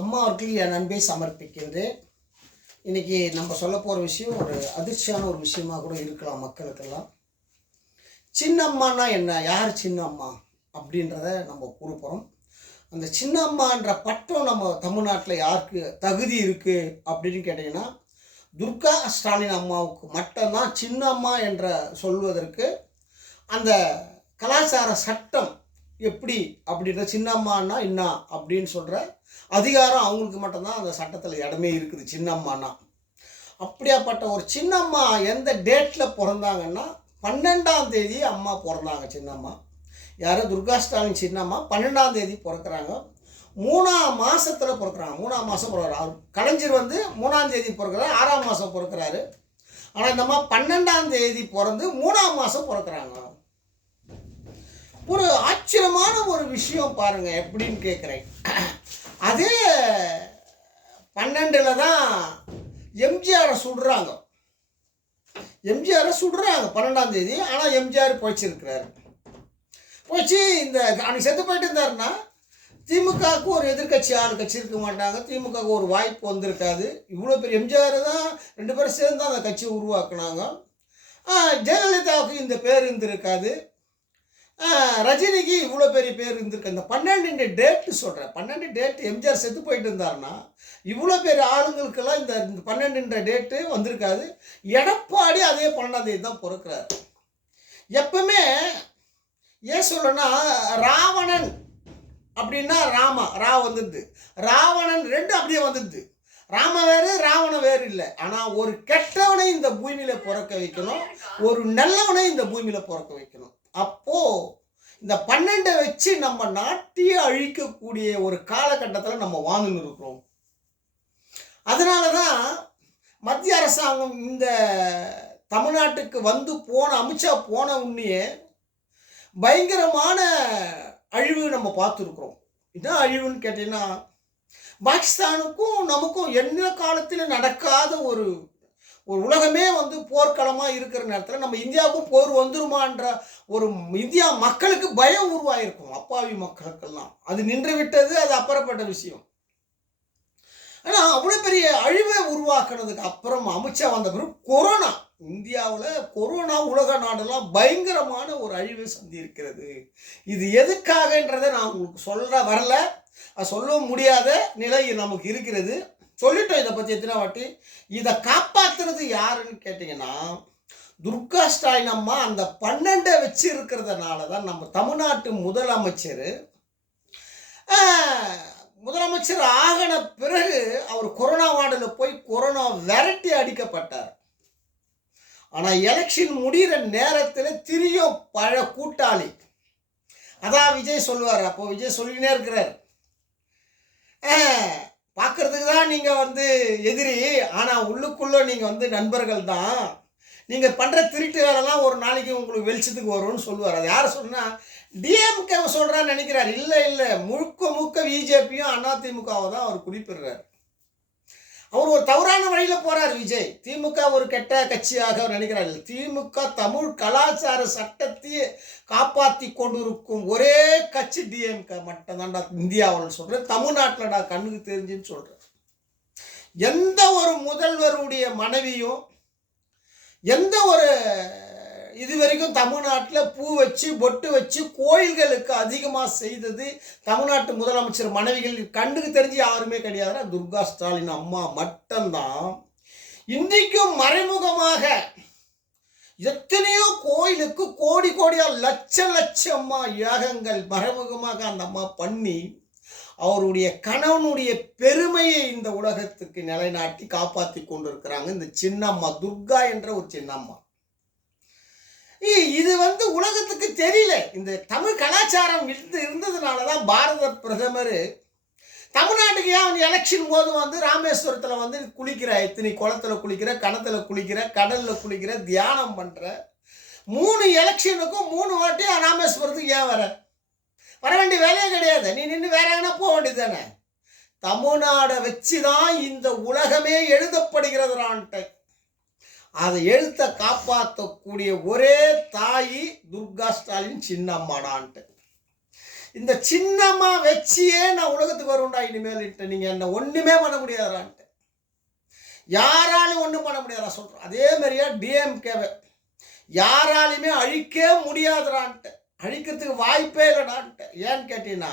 அம்மாவுக்கு என் அன்பை சமர்ப்பிக்கின்றேன். இன்றைக்கி நம்ம சொல்ல போகிற விஷயம் ஒரு அதிர்ச்சியான ஒரு விஷயமாக கூட இருக்கலாம் மக்களுக்கெல்லாம். சின்னம்மானா என்ன, யார் சின்னம்மா அப்படின்றத நம்ம கூற போகிறோம். அந்த சின்னம்மான்ற பட்டம் நம்ம தமிழ்நாட்டில் யாருக்கு தகுதி இருக்குது அப்படின்னு கேட்டிங்கன்னா, துர்கா ஸ்டாலின் அம்மாவுக்கு மட்டும்தான் சின்னம்மா என்ற சொல்வதற்கு அந்த கலாச்சார சட்டம் எப்படி அப்படின்ற சின்னம்மானா என்ன அப்படின்னு சொல்கிற அதிகாரம் அவங்களுக்கு மட்டும்தான் அந்த சட்டத்தில் இடமே இருக்குது. சின்னம்மானா அப்படியாப்பட்ட ஒரு சின்னம்மா எந்த டேட்டில் பிறந்தாங்கன்னா 12ஆம் தேதி அம்மா பிறந்தாங்க. சின்னம்மா யார்? துர்கா ஸ்டாலின் சின்னம்மா 12ஆம் தேதி பிறக்கிறாங்க. 3ஆம் மாதத்தில் பிறக்கிறாங்க. 3ஆம் மாதம் பிறக்கிறார். கலைஞர் வந்து 3ஆம் தேதி பிறக்கிறார், 6ஆம் மாதம் பிறக்கிறாரு. ஆனால் இந்த அம்மா 12ஆம் தேதி பிறந்து 3ஆம் மாதம் பிறக்கிறாங்க. ஒரு ஆச்சரியமான ஒரு விஷயம் பாருங்க, எப்படின்னு கேட்குறேன். அதே 12ல் தான் எம்ஜிஆரை சுடுறாங்க. எம்ஜிஆரை சுடுறாங்க 12ஆம் தேதி. ஆனால் எம்ஜிஆர் போய்ச்சிருக்கிறாரு. போச்சு இந்த அன்னைக்கு செத்து போயிட்டு இருந்தாருன்னா திமுகவுக்கு ஒரு எதிர்கட்சி கட்சி இருக்க மாட்டாங்க. திமுகவுக்கு ஒரு வாய்ப்பு வந்திருக்காது. இவ்வளோ பெரிய எம்ஜிஆர் தான் 2 பேரும் சேர்ந்து தான் அந்த கட்சியை உருவாக்குனாங்க. ஜெயலலிதாவுக்கு இந்த பேர் இருந்திருக்காது. ரஜினிக்கு இவ்வளோ பெரிய பேர் இருந்திருக்கு. இந்த 12 டேட்டு சொல்கிறேன். 12 டேட்டு எம்ஜிஆர் செத்து போயிட்டு இருந்தாருன்னா இவ்வளோ பெரிய ஆளுங்களுக்கெல்லாம் இந்த 12 டேட்டு வந்திருக்காது. எடப்பாடி அதே 12ஆம் தேதி தான் பிறக்கிறார். எப்பவுமே ஏன் சொல்கிறேன்னா, ராவணன் அப்படின்னா ரா வந்துடுது, ராவணன் 2 அப்படியே வந்துடுது. ராம வேறு ராவணன் வேறு இல்லை. ஆனால் ஒரு கெட்டவனை இந்த பூமியில் பிறக்க வைக்கணும், ஒரு நல்லவனை இந்த பூமியில் பிறக்க வைக்கணும். அப்போது இந்த 12 வச்சு நம்ம நாட்டையே அழிக்கக்கூடிய ஒரு காலகட்டத்தில் நம்ம வாழ்ந்துன்னு இருக்கிறோம். அதனால தான் மத்திய அரசாங்கம் இந்த தமிழ்நாட்டுக்கு வந்து அமித்ஷா போன உடனே பயங்கரமான அழிவு நம்ம பார்த்துருக்குறோம். இதான் அழிவுன்னு கேட்டிங்கன்னா, பாகிஸ்தானுக்கும் நமக்கும் என்ன காலத்தில் நடக்காத ஒரு உலகமே வந்து போர்க்களமாக இருக்கிற நேரத்தில் நம்ம இந்தியாவுக்கும் போர் வந்துருமான்ற ஒரு இந்தியா மக்களுக்கு பயம் உருவாயிருக்கும். அப்பாவி மக்களுக்கெல்லாம் அது நின்று விட்டது, அது அப்புறப்பட்ட விஷயம். ஆனால் அவ்வளோ பெரிய அழிவை உருவாக்குனதுக்கு அப்புறம் அமித்ஷா வந்த பிறகு கொரோனா, இந்தியாவில் கொரோனா உலக நாடெல்லாம் பயங்கரமான ஒரு அழிவை சந்திருக்கிறது. இது எதுக்காகன்றதை நான் உங்களுக்கு சொல்ல வரல, அது சொல்ல முடியாத நிலை நமக்கு இருக்கிறது. சொல்லிட்டோம் இதை பற்றி எத்தனை வாட்டி. இதை காப்பாற்றுறது யாருன்னு கேட்டிங்கன்னா, துர்கா ஸ்டாலின் அம்மா அந்த 12 வச்சு இருக்கிறதுனால தான் நம்ம தமிழ்நாட்டு முதலமைச்சர் ஆகின பிறகு அவர் கொரோனா வார்டில் போய் கொரோனா விரட்டி அடிக்கப்பட்டார். ஆனால் எலெக்ஷன் முடிகிற நேரத்தில் திரியும் பழ கூட்டாளி, அதான் விஜய் சொல்லுவார். அப்போ விஜய் சொல்லினே இருக்கிறார், பார்க்குறதுக்கு தான் நீங்கள் வந்து எதிரி, ஆனால் உள்ளுக்குள்ளே நீங்கள் வந்து நண்பர்கள் தான். நீங்கள் பண்ணுற திருட்டு வேலைலாம் ஒரு நாளைக்கு உங்களுக்கு வெளிச்சத்துக்கு வரும்னு சொல்லுவார். அது யார் சொன்னால் டிஎம்கே சொல்கிறான்னு நினைக்கிறார். இல்லை, முழுக்க பிஜேபியும் அதிமுகவை தான் அவர் குறிப்பிடுறார். அவர் ஒரு தவறான வழியில் போகிறார் விஜய். திமுக ஒரு கெட்ட கட்சியாக அவர் நினைக்கிறார். இல்லை, திமுக தமிழ் கலாச்சார சட்டத்தையே காப்பாற்றி கொண்டிருக்கும் ஒரே கட்சி டிஎம்கே மட்டும்தான்டா இந்தியாவில் சொல்கிறேன். தமிழ்நாட்டில்டா கண்ணுக்கு தெரிஞ்சுன்னு சொல்கிறேன். எந்த ஒரு முதல்வருடைய மனைவியும் எந்த ஒரு இது வரைக்கும் தமிழ்நாட்டில் பூ வச்சு பொட்டு வச்சு கோயில்களுக்கு அதிகமாக செய்தது தமிழ்நாட்டு முதலமைச்சர் மனைவிகள் கண்ணுக்கு தெரிஞ்சு யாருமே கிடையாது. துர்கா ஸ்டாலின் அம்மா மட்டும்தான். இன்றைக்கும் மறைமுகமாக எத்தனையோ கோயிலுக்கு கோடியாக லட்சமாக யாகங்கள் மறைமுகமாக அந்த அம்மா பண்ணி அவருடைய கணவனுடைய பெருமையை இந்த உலகத்துக்கு நிலைநாட்டி காப்பாற்றி கொண்டிருக்கிறாங்க இந்த சின்னம்மா, துர்கா என்ற ஒரு சின்னம்மா. இது வந்து உலகத்துக்கு தெரியல. இந்த தமிழ் கலாச்சாரம் இருந்ததுனால தான் பாரத பிரதமர் தமிழ்நாட்டுக்கு ஏன் எலெக்ஷன் போது வந்து ராமேஸ்வரத்தில் வந்து குளிக்கிற, எத்தனை குளத்தில் குளிக்கிற, கிணத்துல குளிக்கிற, கடலில் குளிக்கிற, தியானம் பண்ணுற, 3 எலெக்ஷனுக்கும் 3 வாட்டி ராமேஸ்வரத்துக்கு ஏன் வர வேண்டிய வேலையே கிடையாது. நீ நின்று வேற எங்கன்னா போக வேண்டியது தானே. தமிழ்நாடை வச்சு தான் இந்த உலகமே எழுதப்படுகிறதுரான்ட்டு. அதை எழுத்தை காப்பாற்றக்கூடிய ஒரே தாயி துர்கா ஸ்டாலின் சின்னம்மாடான்ட்டு. இந்த சின்னம்மா வச்சியே நான் உலகத்துக்கு வரும்டா இனிமேல், நீங்கள் என்ன ஒன்றுமே பண்ண முடியாதான்ட்டு. யாராலையும் ஒன்றும் பண்ண முடியாதா சொல்கிறேன். அதே மாதிரியா டிஎம்கேவை யாராலையுமே அழிக்க முடியாதுடான்ட்டு, அழிக்கிறதுக்கு வாய்ப்பே இல்லைடான்ட்டு. ஏன்னு கேட்டீங்கன்னா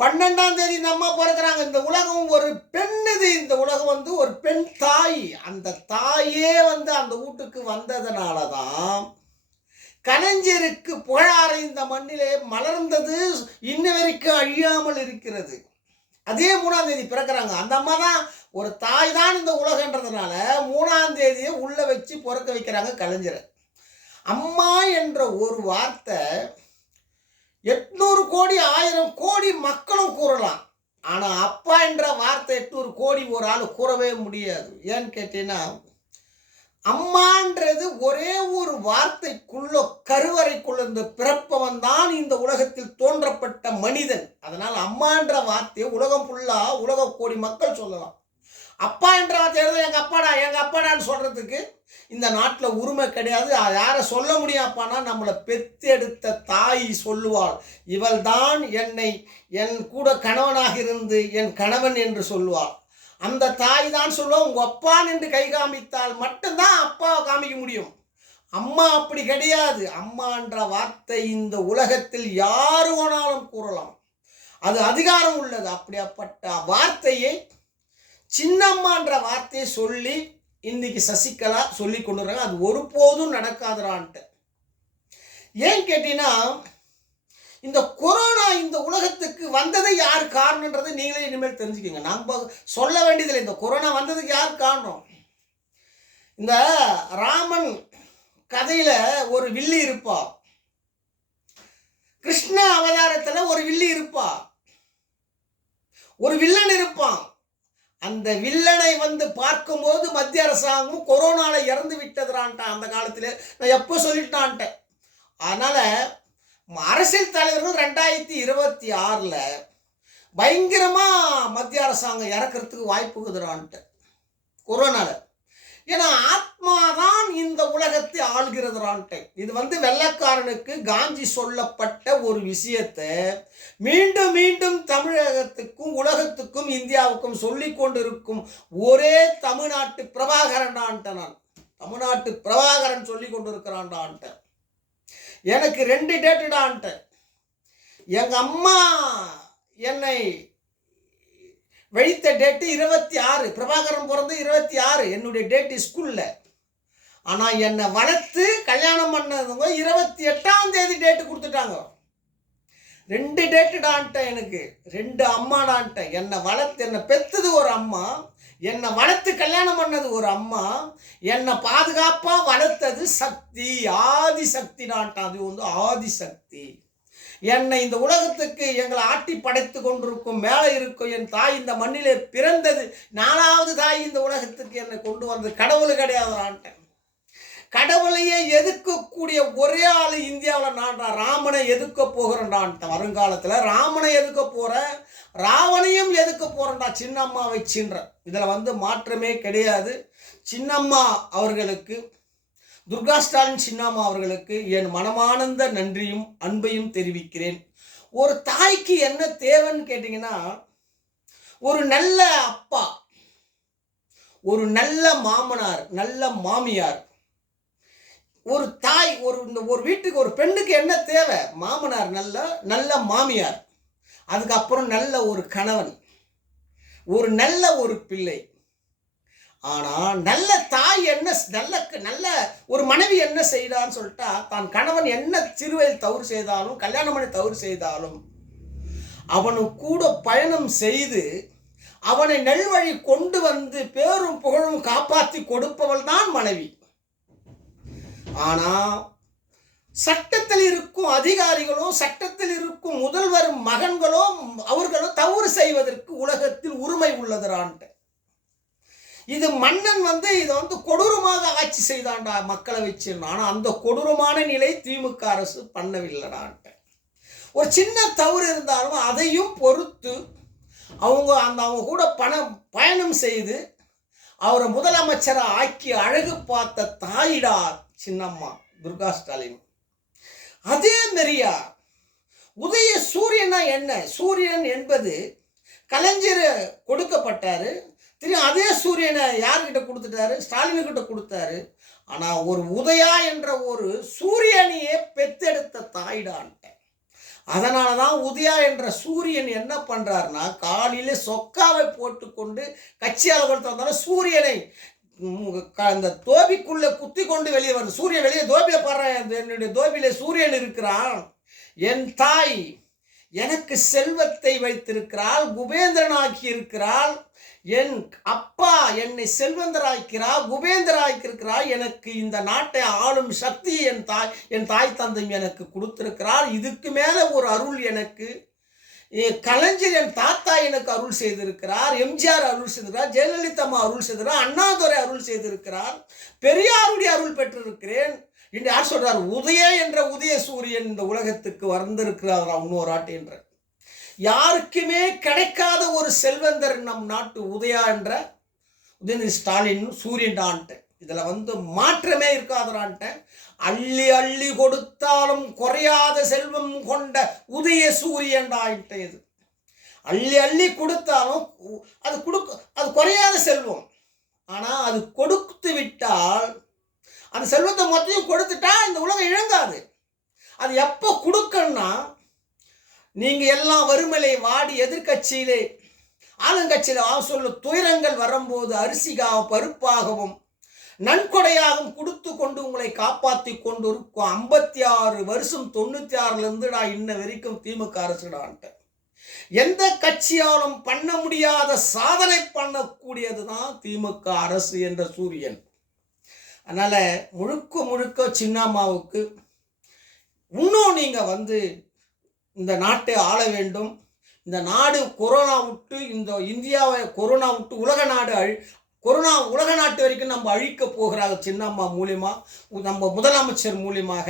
12ஆம் தேதி இந்த அம்மா பிறக்கிறாங்க. இந்த உலகம் ஒரு பெண், இது இந்த உலகம் ஒரு பெண் தாய். அந்த தாயே அந்த வீட்டுக்கு வந்ததுனால தான் கலைஞருக்கு புகழார இந்த மண்ணிலே மலர்ந்தது, இன்ன வரைக்கும் அழியாமல் இருக்கிறது. அதே 3ஆம் தேதி பிறக்கிறாங்க. அந்த அம்மா தான் ஒரு தாய் தான் இந்த உலகன்றதுனால 3ஆம் தேதியை உள்ள வச்சு பிறக்க வைக்கிறாங்க கலைஞரை. அம்மா என்ற ஒரு வார்த்தை 800 கோடி 1000 கோடி மக்களும் கூறலாம். ஆனால் அப்பா என்ற வார்த்தை 800 கோடி ஒரு ஆள் கூறவே முடியாது. ஏன்னு கேட்டீங்கன்னா அம்மான்றது ஒரே ஒரு வார்த்தைக்குள்ள கருவறைக்குள்ள இந்த பிறப்பவன் தான் இந்த உலகத்தில் தோன்றப்பட்ட மனிதன். அதனால் அம்மான்ற வார்த்தையை உலகம் ஃபுல்லாக உலக கோடி மக்கள் சொல்லலாம். அப்பா என்ற வார்த்தை எங்கள் அப்பாடான்னு சொல்கிறதுக்கு இந்த நாட்டில் உரிமை கிடையாது. யாரை சொல்ல முடியும் அப்பானா நம்மளை பெத்தெடுத்த தாய் சொல்லுவாள், இவள் தான் என்னை என் கூட கணவனாக இருந்து என் கணவன் என்று சொல்லுவாள். அந்த தாய் தான் சொல்லுவோம், உங்கள் அப்பா நின்று கை காமித்தால் மட்டும்தான் அப்பாவை காமிக்க முடியும். அம்மா அப்படி கிடையாது. அம்மான்ற வார்த்தை இந்த உலகத்தில் யாரு வேணாலும் கூறலாம், அது அதிகாரம் உள்ளது. அப்படிப்பட்ட வார்த்தையை சின்னம்மான்ற வார்த்தையை சொல்லி இன்னைக்கு சசிகலா சொல்லி கொண்டு வர்றாங்க. அது ஒருபோதும் நடக்காதுறான்ட்டு. ஏன் கேட்டீங்கன்னா இந்த கொரோனா இந்த உலகத்துக்கு வந்ததை யார் காரணன்றதை நீங்களே இனிமேல் தெரிஞ்சுக்கோங்க. நம்ம சொல்ல வேண்டியதில்லை. இந்த கொரோனா வந்ததுக்கு யார் காரணம்? இந்த ராமன் கதையில் ஒரு வில்லி இருப்பா, கிருஷ்ண அவதாரத்தில் ஒரு வில்லி இருப்பா, ஒரு வில்லன் இருப்பான். அந்த வில்லனை பார்க்கும்போது மத்திய அரசாங்கம் கொரோனால இறந்து விட்டதுறான்ட்டான். அந்த காலத்தில் நான் எப்போ சொல்லிட்டான்ட்டேன். அதனால் அரசியல் தலைவர்கள் 2026 பயங்கரமாக மத்திய அரசாங்கம் இறக்கிறதுக்கு வாய்ப்பு இருக்குதுறான்ட்டு கொரோனாவில். ஏன்னா ஆத்மா தான் இந்த உலகத்தை ஆள்கிறதுறான்ட்டு. இது வெள்ளைக்காரனுக்கு காந்தி சொல்லப்பட்ட ஒரு விஷயத்தை மீண்டும் மீண்டும் தமிழகத்துக்கும் உலகத்துக்கும் இந்தியாவுக்கும் சொல்லி கொண்டிருக்கும் ஒரே தமிழ்நாட்டு பிரபாகரன்டான்ட்ட. நான் தமிழ்நாட்டு பிரபாகரன் சொல்லி கொண்டு இருக்கிறான்டான்ட்ட. எனக்கு 2 டேட்டுடான்ட்ட. எங்கள் அம்மா என்னை வைத்த டேட்டு 26, பிரபாகரன் பிறந்து 26 என்னுடைய டேட்டு ஸ்கூலில். ஆனால் என்னை வளர்த்து கல்யாணம் பண்ணதுங்க 28ஆம் தேதி டேட்டு கொடுத்துட்டாங்க. 2 டேட்டுடான்ட்ட. எனக்கு 2 அம்மாடான்ட்ட. என்னை வளர்த்து என்னை பெற்றது ஒரு அம்மா, என்னை வளர்த்து கல்யாணம் பண்ணது ஒரு அம்மா, என்னை பாதுகாப்பாக வளர்த்தது சக்தி, ஆதிசக்திடான்ட்டான். அது ஆதிசக்தி. என்னை இந்த உலகத்துக்கு எங்களை ஆட்டி படைத்து கொண்டிருக்கும் மேலே இருக்கும் என் தாய் இந்த மண்ணிலே பிறந்தது 4வது தாய் இந்த உலகத்துக்கு என்னை கொண்டு வந்தது கடவுள் கிடையாதுடான்ட்டேன். கடவுளையே எதிர்க்கக்கூடிய ஒரே ஆள் இந்தியாவில் நான் ராமனை எதிர்க்க போகிறேன்டான்ட்ட. வருங்காலத்தில் ராமனை எதிர்க்க போகிறேன், ராவணையும் எதுக்க போகிறேன்டா சின்னம்மா வச்சுன்ற. இதில் மாற்றமே கிடையாது. சின்னம்மா அவர்களுக்கு, துர்கா ஸ்டாலின் சின்னம்மா அவர்களுக்கு என் மனமார்ந்த நன்றியும் அன்பையும் தெரிவிக்கிறேன். ஒரு தாய்க்கு என்ன தேவைன்னு கேட்டிங்கன்னா, ஒரு நல்ல அப்பா, ஒரு நல்ல மாமனார், நல்ல மாமியார். ஒரு தாய், ஒரு வீட்டுக்கு ஒரு பெண்ணுக்கு என்ன தேவை? மாமனார், நல்ல மாமியார், அதுக்கப்புறம் நல்ல ஒரு கணவன், ஒரு நல்ல ஒரு பிள்ளை. ஆனால் நல்ல தாய் என்ன, நல்ல ஒரு மனைவி என்ன செய்தான்னு சொல்லிட்டா, தான் கணவன் என்ன சிறுவயதில் தவறு செய்தாலும், கல்யாணம் பண்ணி தவறு செய்தாலும் அவனு கூட பயணம் செய்து அவனை நல்வழி கொண்டு வந்து பேரும் புகழும் காப்பாற்றி கொடுப்பவள் தான் மனைவி. ஆனால் சட்டத்தில் இருக்கும் அதிகாரிகளும் சட்டத்தில் இருக்கும் முதல்வர் மகன்களும் அவர்களும் தவறு செய்வதற்கு உலகத்தில் உரிமை உள்ளதுறான்ட்டு. இது மன்னன் இதை கொடூரமாக ஆட்சி செய்தான்டா மக்களை வச்சு. ஆனால் அந்த கொடூரமான நிலை திமுக அரசு பண்ணவில்லைடான்ட்டு. ஒரு சின்ன தவறு இருந்தாலும் அதையும் பொறுத்து அவங்க கூட பயணம் செய்து அவரை முதலமைச்சரை ஆக்கி அழகு பார்த்த தாயிடா சின்னம்மா துர்கா ஸ்டாலின். அதே மாதிரியா உதய சூரியனா என்ன? சூரியன் என்பது கலைஞர் கொடுக்கப்பட்டாரு. திரும்ப அதே சூரியனை யார்கிட்ட கொடுத்துட்டாரு? ஸ்டாலின்கிட்ட கொடுத்தாரு. ஆனால் ஒரு உதயா என்ற ஒரு சூரியனையே பெத்தெடுத்த தாயிடான். அதனால தான் உதயா என்ற சூரியன் என்ன பண்ணுறாருன்னா, காலையிலே சொக்காவை போட்டுக்கொண்டு கட்சி அலுவலகத்தில் வந்தாலும் சூரியனை அந்த தோபிக்குள்ளே குத்தி கொண்டு வெளியே வருது. சூரியன் வெளியே தோபியில் பாடுறேன், என்னுடைய தோபியிலே சூரியன் இருக்கிறான். என் தாய் எனக்கு செல்வத்தை வைத்திருக்கிறாள், குபேந்திரனாக்கி இருக்கிறாள். என் அப்பா என்னை செல்வந்தராக்கிறார், குபேந்திராக்கிறார். எனக்கு இந்த நாட்டை ஆளும் சக்தி என் தாய் தந்தை எனக்கு கொடுத்திருக்கிறார். இதுக்கு மேலே ஒரு அருள் எனக்கு கலைஞர் என் தாத்தா எனக்கு அருள் செய்திருக்கிறார், எம்ஜிஆர் அருள் செய்திருக்கிறார், ஜெயலலிதா அம்மா அருள் செய்திருக்கிறார், அண்ணாதுரை அருள் செய்திருக்கிறார், பெரியாருடைய அருள் பெற்றிருக்கிறேன் என்று யார் சொல்றார்? உதய என்ற உதய சூரியன் இந்த உலகத்துக்கு வந்திருக்கிறார் இன்னொரு ஆட்டு என்ற. யாருக்குமே கிடைக்காத ஒரு செல்வந்தர் நம் நாட்டு உதயா என்ற உதயநிதி ஸ்டாலின் சூரியன் ஆன்ட்டு. இதில் மாற்றமே இருக்காதான்ட்ட. அள்ளி அள்ளி கொடுத்தாலும் குறையாத செல்வம் கொண்ட உதய சூரியன் ஆயிட்ட. இது அள்ளி அள்ளி கொடுத்தாலும் அது குறையாத செல்வம். ஆனால் அது கொடுத்து விட்டால், அந்த செல்வத்தை மொத்தத்தையும் கொடுத்துட்டா இந்த உலகம் இழங்காது. அது எப்போ கொடுக்கணும்னா, நீங்கள் எல்லாம் வறுமலை வாடி எதிர்கட்சியிலே ஆளுங்கட்சியில் சொல்ல துயரங்கள் வரும்போது அரிசிகாவும் பருப்பாகவும் நன்கொடையாகவும் கொடுத்து கொண்டு உங்களை காப்பாற்றி கொண்டு இருக்கும். 56 வருஷம் 96லேருந்து நான் இன்ன வரைக்கும் திமுக அரசுடான்ட்டு. எந்த கட்சியாலும் பண்ண முடியாத சாதனை பண்ணக்கூடியது தான் திமுக அரசு என்ற சூரியன். அதனால் முழுக்க முழுக்க சின்னம்மாவுக்கு இன்னும் நீங்கள் இந்த நாட்டை ஆள வேண்டும். இந்த நாடு கொரோனா விட்டு, இந்த இந்தியாவை கொரோனா விட்டு உலக நாட்டு வரைக்கும் நம்ம அழிக்க போகிறாங்க. சின்னம்மா மூலியமா, நம்ம முதலமைச்சர் மூலியமாக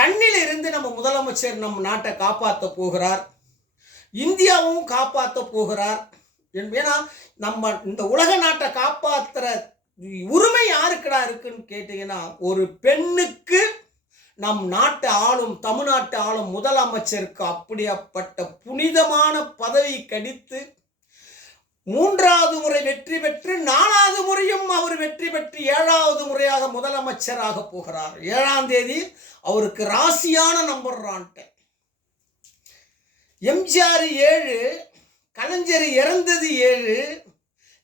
தண்ணியில் இருந்து நம்ம முதலமைச்சர் நம்ம நாட்டை காப்பாற்ற போகிறார், இந்தியாவும் காப்பாற்ற போகிறார். ஏன்னா நம்ம இந்த உலக நாட்டை காப்பாற்றுற உரிமை யாருக்குடா இருக்குன்னு கேட்டீங்கன்னா, ஒரு பெண்ணுக்கு நம் நாட்டை ஆளும் தமிழ்நாட்டை ஆளும் முதலமைச்சருக்கு அப்படிப்பட்ட புனிதமான பதவி கிடைத்து 3வது முறை வெற்றி பெற்று 4வது முறையும் அவர் வெற்றி பெற்று 7வது முறையாக முதலமைச்சராக போகிறார். 7ஆம் தேதி அவருக்கு ராசியான நம்பர் ரான்ட்ட. எம்ஜிஆர் 7, கலைஞர் இறந்தது 7.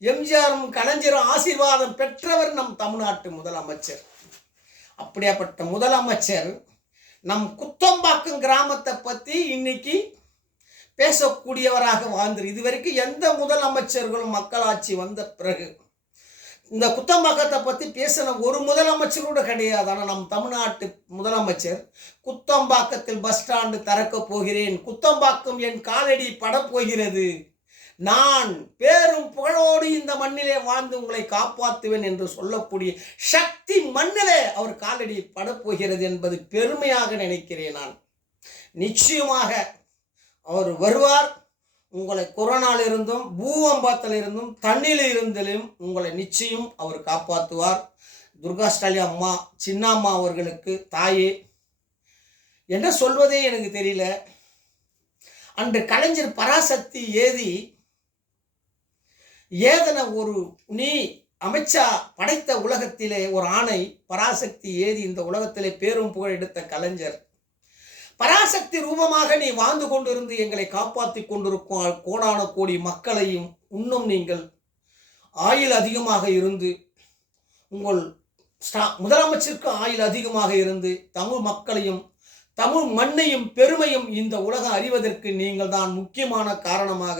எம்ஜிஆரும் கலைஞரும் ஆசீர்வாதம் பெற்றவர் நம் தமிழ்நாட்டு முதலமைச்சர். அப்படியாப்பட்ட முதலமைச்சர் நம் குத்தம்பாக்கம் கிராமத்தை பற்றி இன்னைக்கு பேசக்கூடியவராக வாழ்ந்துரு. இதுவரைக்கும் எந்த முதலமைச்சர்களும் மக்களாட்சி வந்த பிறகு இந்த குத்தம்பாக்கத்தை பற்றி பேசின ஒரு முதலமைச்சர் கூட கிடையாது. ஆனால் நம் தமிழ்நாட்டு முதலமைச்சர் குத்தம்பாக்கத்தில் பஸ் ஸ்டாண்டு திறக்கப் போகிறேன், குத்தம்பாக்கம் என் காலடி படப்போகிறது, நான் பேரும் புகழோடு இந்த மண்ணிலே வாழ்ந்து உங்களை காப்பாற்றுவேன் என்று சொல்லக்கூடிய சக்தி மண்ணிலே அவர் காலடி படப்போகிறது என்பது பெருமையாக நினைக்கிறேன். நான் நிச்சயமாக அவர் வருவார். உங்களை கொரோனாலிருந்தும் பூகம்பத்தில் இருந்தும் தண்ணியில் இருந்திலும் உங்களை நிச்சயம் அவர் காப்பாற்றுவார். துர்கா ஸ்டாலின் அம்மா, சின்னம்மா அவர்களுக்கு தாயே என்ன சொல்வதே எனக்கு தெரியல. அன்று கலைஞர் பராசக்தி ஏதன ஒரு நீ அமைச்சா படைத்த உலகத்திலே ஒரு ஆணை பராசக்தி ஏதி இந்த உலகத்திலே பேரும் புகழ் எடுத்த கலைஞர் பராசக்தி ரூபமாக நீ வாழ்ந்து கொண்டிருந்து எங்களை காப்பாற்றி கொண்டிருக்கும் கோடான கோடி மக்களையும் இன்னும் நீங்கள் ஆயுள் அதிகமாக இருந்து உங்கள் முதலமைச்சருக்கு ஆயுள் அதிகமாக இருந்து தமிழ் மக்களையும் தமிழ் மண்ணையும் பெருமையும் இந்த உலகம் அறிவதற்கு நீங்கள் தான் முக்கியமான காரணமாக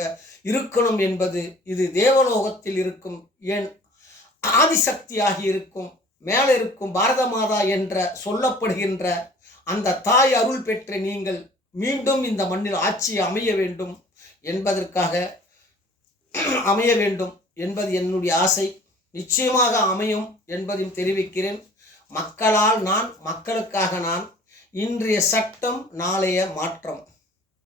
இருக்கணும் என்பது இது தேவலோகத்தில் இருக்கும் என் ஆதிசக்தியாகி இருக்கும் மேலே இருக்கும் பாரத மாதா என்ற சொல்லப்படுகின்ற அந்த தாய் அருள் பெற்ற நீங்கள் மீண்டும் இந்த மண்ணில் ஆட்சி அமைய வேண்டும் என்பது என்னுடைய ஆசை. நிச்சயமாக அமையும் என்பதையும் தெரிவிக்கிறேன். மக்களால் நான், மக்களுக்காக நான். இன்றைய சட்டம் நாளைய மாற்றம்.